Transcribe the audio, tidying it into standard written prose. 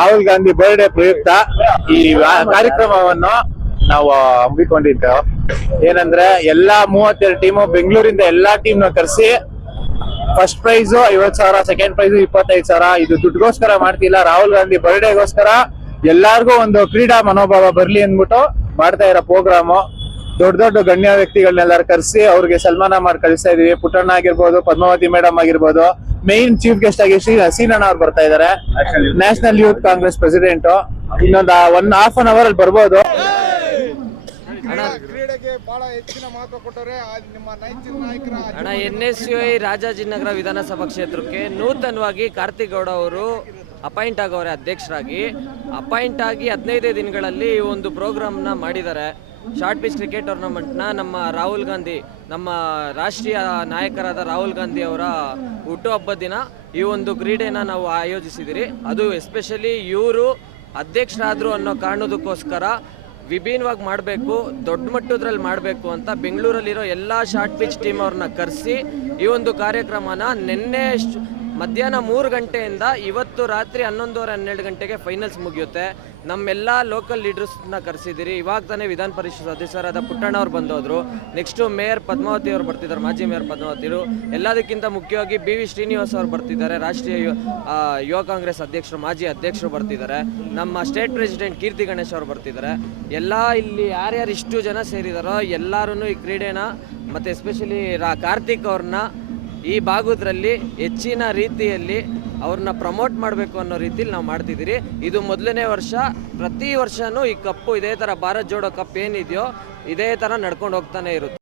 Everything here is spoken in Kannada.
ರಾಹುಲ್ ಗಾಂಧಿ ಬರ್ಡೇ ಪ್ರಯುಕ್ತ ಈ ಕಾರ್ಯಕ್ರಮವನ್ನು ನಾವು ಹಮ್ಮಿಕೊಂಡಿದ್ದೆವು. ಏನಂದ್ರೆ ಎಲ್ಲಾ 32 ಟೀಮು ಬೆಂಗಳೂರಿಂದ ಎಲ್ಲಾ ಟೀಮ್ ನ ಕರೆಸಿ ಫಸ್ಟ್ ಪ್ರೈಸ್ 50,000, ಸೆಕೆಂಡ್ ಪ್ರೈಸ್ 25,000. ಇದು ದುಡ್ಡುಗೋಸ್ಕರ ಮಾಡ್ತಿಲ್ಲ, ರಾಹುಲ್ ಗಾಂಧಿ ಬರ್ಡೇಗೋಸ್ಕರ ಎಲ್ಲಾರ್ಗು ಒಂದು ಕ್ರೀಡಾ ಮನೋಭಾವ ಬರ್ಲಿ ಅಂದ್ಬಿಟ್ಟು ಮಾಡ್ತಾ ಇರೋ ಪ್ರೋಗ್ರಾಮು. ದೊಡ್ಡ ದೊಡ್ಡ ಗಣ್ಯ ವ್ಯಕ್ತಿಗಳನ್ನೆಲ್ಲರೂ ಕರೆಸಿ ಅವ್ರಿಗೆ ಸನ್ಮಾನ ಮಾಡಿ ಕಳಿಸ್ತಾ ಇದೀವಿ. ಪುಟ್ಟಣ್ಣ ಆಗಿರ್ಬೋದು, ಪದ್ಮಾವತಿ ಮೇಡಮ್ ಆಗಿರ್ಬೋದು, ಮೇನ್ ಚೀಫ್ ಗೆಸ್ಟ್ ಆಗಿ ಹಸೀನಣ್ಣ ಅವ್ರು ಬರ್ತಾ ಇದಾರೆ, ನ್ಯಾಷನಲ್ ಯೂತ್ ಕಾಂಗ್ರೆಸ್ ಪ್ರೆಸಿಡೆಂಟ್. ಇನ್ನೊಂದು 1.5 hour ಅಲ್ಲಿ ಬರ್ಬೋದು. ಅಣ್ಣ, NSUI ರಾಜಾಜಿನಗರ ವಿಧಾನಸಭಾ ಕ್ಷೇತ್ರಕ್ಕೆ ನೂತನವಾಗಿ ಕಾರ್ತಿಕ್ ಗೌಡ ಅವರು ಅಪಾಯಿಂಟ್ ಆಗವ್ರೆ. ಅಧ್ಯಕ್ಷರಾಗಿ ಅಪಾಯಿಂಟ್ ಆಗಿ 15 ದಿನಗಳಲ್ಲಿ ಈ ಒಂದು ಪ್ರೋಗ್ರಾಮ್ನ ಮಾಡಿದ್ದಾರೆ. ಶಾರ್ಟ್ ಪಿಚ್ ಕ್ರಿಕೆಟ್ ಟೂರ್ನಮೆಂಟ್ನ ನಮ್ಮ ರಾಹುಲ್ ಗಾಂಧಿ, ನಮ್ಮ ರಾಷ್ಟ್ರೀಯ ನಾಯಕರಾದ ರಾಹುಲ್ ಗಾಂಧಿ ಅವರ ಹುಟ್ಟುಹಬ್ಬದ ದಿನ ಈ ಒಂದು ಕ್ರೀಡೆನ ನಾವು ಆಯೋಜಿಸಿದಿರಿ. ಅದು ಎಸ್ಪೆಷಲಿ ಇವರು ಅಧ್ಯಕ್ಷರಾದರು ಅನ್ನೋ ಕಾರಣದಕ್ಕೋಸ್ಕರ ವಿಭಿನ್ನವಾಗಿ ಮಾಡಬೇಕು, ದೊಡ್ಡ ಮಟ್ಟದ್ರಲ್ಲಿ ಮಾಡಬೇಕು ಅಂತ ಬೆಂಗಳೂರಲ್ಲಿರೋ ಎಲ್ಲ ಶಾರ್ಟ್ ಪಿಚ್ ಟೀಮ್ ಅವ್ರನ್ನ ಕರೆಸಿ ಈ ಒಂದು ಕಾರ್ಯಕ್ರಮನ ನಿನ್ನೆ ಮಧ್ಯಾಹ್ನ 3 ಗಂಟೆಯಿಂದ ಇವತ್ತು ರಾತ್ರಿ 11:30-12 ಗಂಟೆಗೆ ಫೈನಲ್ಸ್ ಮುಗಿಯುತ್ತೆ. ನಮ್ಮೆಲ್ಲ ಲೋಕಲ್ ಲೀಡರ್ಸ್ನ ಕರೆಸಿದ್ದೀರಿ. ಇವಾಗ ತಾನೇ ವಿಧಾನ ಪರಿಷತ್ ಸದಸ್ಯರಾದ ಪುಟ್ಟಣ್ಣ ಅವ್ರು ಬಂದೋದ್ರು. ನೆಕ್ಸ್ಟು ಮೇಯರ್ ಪದ್ಮಾವತಿ ಅವರು ಬರ್ತಿದ್ದಾರೆ, ಮಾಜಿ ಮೇಯರ್ ಪದ್ಮಾವತಿರು. ಎಲ್ಲದಕ್ಕಿಂತ ಮುಖ್ಯವಾಗಿ BV ಶ್ರೀನಿವಾಸ್ ಅವರು ಬರ್ತಿದ್ದಾರೆ, ರಾಷ್ಟ್ರೀಯ ಯುವ ಕಾಂಗ್ರೆಸ್ ಅಧ್ಯಕ್ಷರು, ಮಾಜಿ ಅಧ್ಯಕ್ಷರು ಬರ್ತಿದ್ದಾರೆ. ನಮ್ಮ ಸ್ಟೇಟ್ ಪ್ರೆಸಿಡೆಂಟ್ ಕೀರ್ತಿ ಗಣೇಶ್ ಅವರು ಬರ್ತಿದ್ದಾರೆ. ಎಲ್ಲ ಇಲ್ಲಿ ಯಾರ್ಯಾರು ಇಷ್ಟು ಜನ ಸೇರಿದಾರೋ ಎಲ್ಲರೂ ಈ ಕ್ರೀಡೆನ ಮತ್ತು ಎಸ್ಪೆಷಲಿ ಕಾರ್ತಿಕ್ ಅವ್ರನ್ನ ಈ ಭಾಗದಲ್ಲಿ ಹೆಚ್ಚಿನ ರೀತಿಯಲ್ಲಿ ಅವ್ರನ್ನ ಪ್ರಮೋಟ್ ಮಾಡಬೇಕು ಅನ್ನೋ ರೀತಿಯಲ್ಲಿ ನಾವು ಮಾಡ್ತಿದ್ದೀರಿ. ಇದು ಮೊದಲನೇ ವರ್ಷ. ಪ್ರತಿ ವರ್ಷವೂ ಈ ಕಪ್ಪು ಇದೇ ಥರ ಭಾರತ್ ಜೋಡೋ ಕಪ್ ಏನಿದೆಯೋ ಇದೇ ಥರ ನಡ್ಕೊಂಡು ಹೋಗ್ತಾನೆ ಇರುತ್ತೆ.